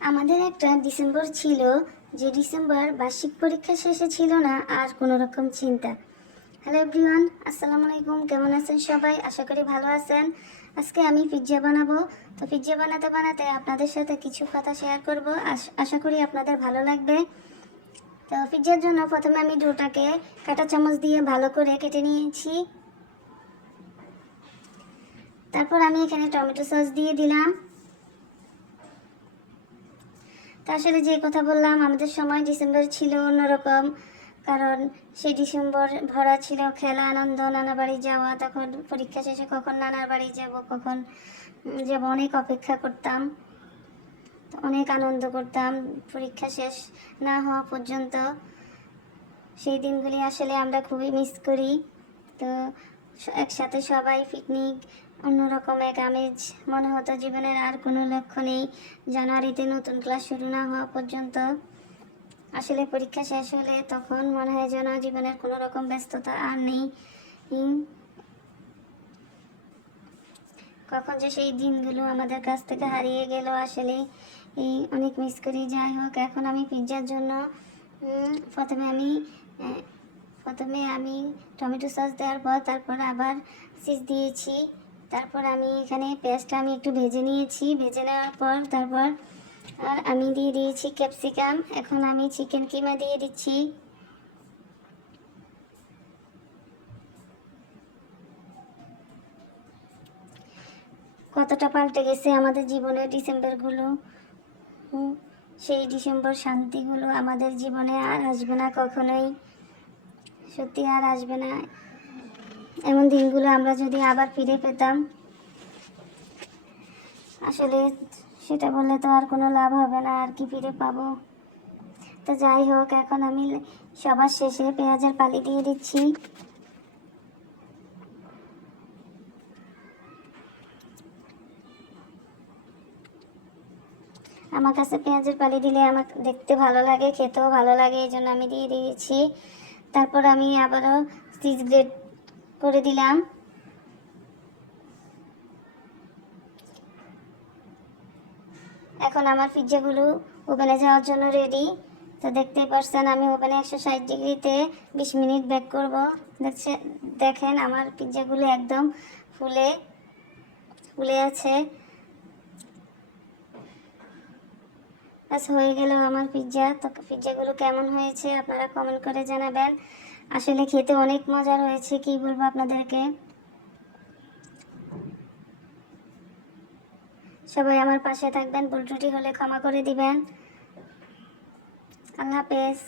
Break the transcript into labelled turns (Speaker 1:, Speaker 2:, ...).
Speaker 1: আমাদের একটা ডিসেম্বর ছিল, যে ডিসেম্বর বার্ষিক পরীক্ষা শেষে ছিল না, আর কোনো রকম চিন্তা। হ্যালো এভরিওয়ান আসসালামু আলাইকুম, কেমন আছেন সবাই? আশা করি ভালো আছেন। আজকে আমি পিৎজা বানাবো। তো পিৎজা বানাতে বানাতে আপনাদের সাথে কিছু কথা শেয়ার করব। আশ- করি আপনাদের ভালো লাগবে। তো পিৎজার জন্য প্রথমে আমি ডোটাকে কাঁটা চামচ দিয়ে ভালো করে কেটে নিয়েছি। তারপর আমি এখানে টমেটো সস দিয়ে দিলাম। তা আসলে যে কথা বললাম, আমাদের সময় ডিসেম্বর ছিল অন্যরকম। কারণ সেই ডিসেম্বর ভরা ছিল খেলা, আনন্দ, নানা বাড়ি যাওয়া, তখন পরীক্ষা শেষে কখন নানার বাড়ি যাব, কখন যাব, অনেক অপেক্ষা করতাম। অনেক আনন্দ করতাম পরীক্ষা শেষ না হওয়া পর্যন্ত। সেই দিনগুলি আসলে আমরা খুবই মিস করি। তো একসাথে সবাই পিকনিক অন্যরকম এক আমেজ। মনে হতো জীবনের আর কোনো লক্ষ্য নেই। জানুয়ারিতে নতুন ক্লাস শুরু না হওয়া পর্যন্ত। আসলে পরীক্ষা শেষ হলে তখন মনে হয় যেন জীবনের কোনো রকম ব্যস্ততা আর নেই। কখন যে সেই দিনগুলো আমাদের কাছ থেকে হারিয়ে গেল আসলে। এই অনেক মিস করি। যাই হোক, এখন আমি পিৎজার জন্য প্রথমে আমি প্রথমে আমি টমেটো সস দেওয়ার পর তারপর আবার চিজ দিয়েছি। তারপর আমি এখানে পেঁয়াজটা আমি একটু ভেজে নিয়েছি। ভেজে নেওয়ার পর তারপর আর আমি দিয়ে দিয়েছি ক্যাপসিকাম এখন আমি চিকেন কিমা দিয়ে দিচ্ছি। কতটা পাল্টে গেছে আমাদের জীবনের ডিসেম্বরগুলো। সেই ডিসেম্বর শান্তিগুলো আমাদের জীবনে আর আসবে না কখনোই। সত্যি আর আসবে না। এমন দিনগুলো আমরা যদি আবার ফিরে পেতাম, আসলে সেটা বললে তো আর কোনো লাভ হবে না, আর কি ফিরে পাবো? তো যাই হোক, এখন আমি সবার শেষে পেঁয়াজের পালি দিয়ে দিচ্ছি। আমার কাছে পেঁয়াজের পালি দিলে আমার দেখতে ভালো লাগে, খেতেও ভালো লাগে, এই জন্য আমি দিয়ে দিয়েছি। তারপর আমি আবারও স্টিচ গ্রেড করে দিলাম। এখন আমার পিৎজাগুলো ওভেনে যাওয়ার জন্য রেডি তো দেখতেই পারছেন, আমি ওভেনে একশো ষাট ডিগ্রিতে বিশ মিনিট বেক করব। দেখছে, দেখেন আমার পিৎজাগুলো একদম ফুলে ফুলে আছে। ব্যাস, হয়ে গেল আমার পিৎজা তো পিৎজাগুলো কেমন হয়েছে আপনারা কমেন্ট করে জানাবেন। আসলে খেতে অনেক মজার হয়েছে, কি বলব আপনাদেরকে? সবাই আমার পাশে থাকবেন, ভুল ত্রুটি হলে ক্ষমা করে দিবেন। আল্লাহ হাফেজ।